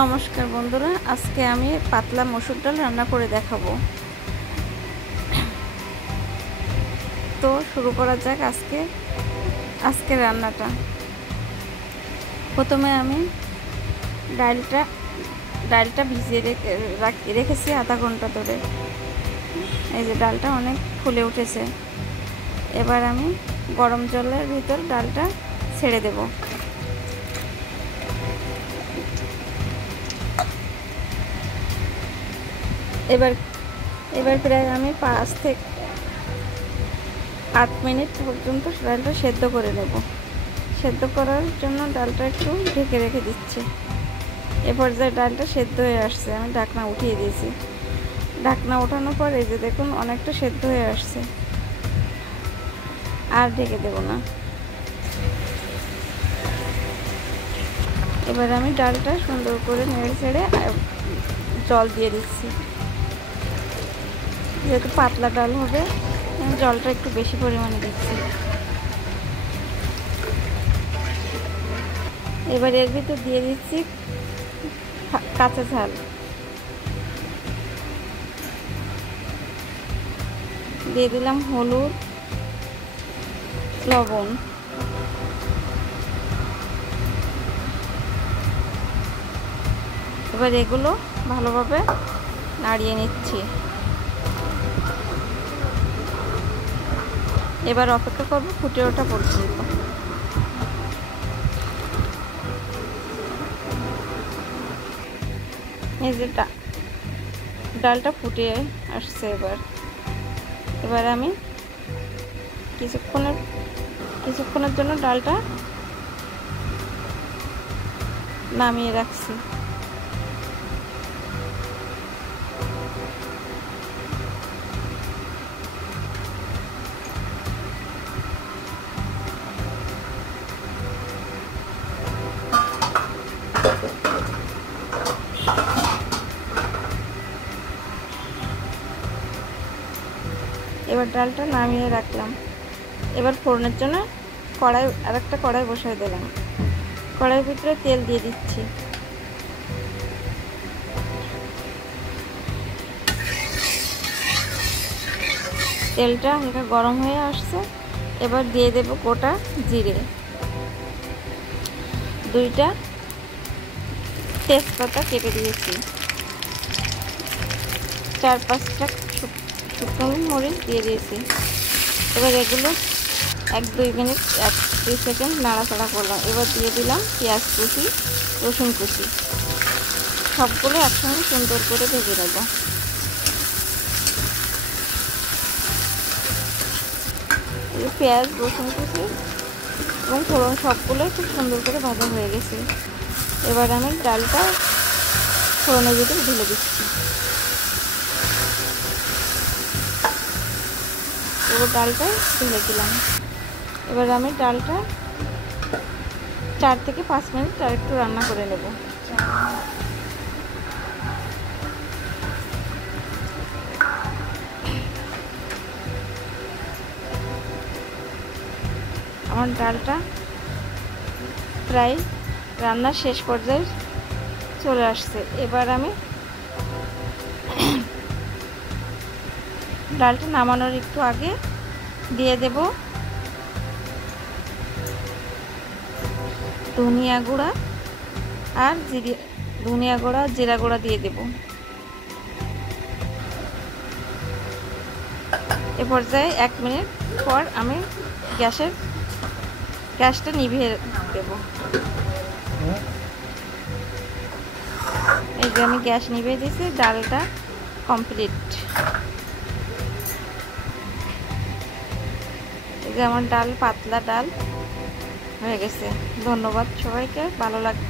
নমস্কার বন্ধুরা, আজকে আমি পাতলা মসুর ডাল রান্না করে দেখাবো। তো শুরু করা যাক আজকে রান্নাটা। প্রথমে আমি ডালটা ভিজিয়ে রেখেছি আধা ঘন্টা ধরে। এই যে ডালটা অনেক ফুলে উঠেছে। এবার আমি গরম জলের ভিতর ডালটা ছেড়ে দেব। এবার প্রায় আমি 5 থেকে 8 মিনিট পর্যন্ত ডালটা সেদ্ধ করে নেব। সেদ্ধ করার জন্য ডালটা একটু ঢেকে রেখে দিচ্ছি। এ পর্যায়ে ডালটা সেদ্ধ হয়ে আসছে, আমি ঢাকনা উঠিয়ে দিয়েছি। ঢাকনা ওঠানোর পর এই যে দেখুন অনেকটা সেদ্ধ হয়ে আসছে, আর ঢেকে দেব না। এবার আমি ডালটা সুন্দর করে নেড়ে ছেড়ে জল দিয়ে দিচ্ছি। যেহেতু পাতলা ডাল হবে, আমি জলটা একটু বেশি পরিমাণে দিচ্ছি। এবার এর ভিতর দিয়ে দিচ্ছি কাঁচা ঝাল। দিয়ে দিলাম হলুদ, লবণ। এবার এগুলো ভালোভাবে নাড়িয়ে নিচ্ছি। এবার অপেক্ষা করব ফুটে ওঠা পর্যন্ত। এই যে ডালটা ফুটে আসছে। এবার আমি কিছুক্ষণের জন্য ডালটা নামিয়ে রাখছি। এবার ডালটা নামিয়ে রাখলাম। এবার ফোড়নের জন্য আরেকটা কড়াই বসাই দিলাম। কড়াইয়ের ভিতরে তেল দিয়ে দিচ্ছি। তেলটা হালকা গরম হয়ে আসছে। এবার দিয়ে দেব গোটা জিরে, 2টা তেজপাতা কেটে দিয়েছি, 4-5টা শুকনো মরিচ দিয়ে দিয়েছি। এবার এগুলো 1-2 মিনিট 1-2 সেকেন্ড নাড়াচাড়া করলাম। এবার দিয়ে দিলাম পেঁয়াজ কুচি, রসুন কুচি, সবগুলো একসঙ্গে সুন্দর করে ভেজে নেব। পেঁয়াজ, রসুন কুচি এবং ফোড়ন সবগুলো খুব সুন্দর করে ভাজা হয়ে গেছে। এবার আমি ডালটা ফোড়নের ভিতরে ঢেলে দিচ্ছি। পুরো ডালটা ঢেলে দিলাম। এবার আমি ডালটা 4 থেকে 5 মিনিট আর একটু রান্না করে নেব। আমার ডালটা প্রায় রান্নার শেষ পর্যায়ে চলে আসছে। এবার আমি ডালটা নামানোর একটু আগে দিয়ে দেব ধনিয়া গুঁড়া আর জিরা গুঁড়া দিয়ে দেব। এ পর্যায়ে 1 মিনিট পর আমি গ্যাসটা নিভিয়ে দেব। এই যে আমি গ্যাস নিভিয়ে দিয়েছি, ডালটা কমপ্লিট। এই যে আমার ডাল, পাতলা ডাল হয়ে গেছে। ধন্যবাদ সবাইকে। ভালো লাগে।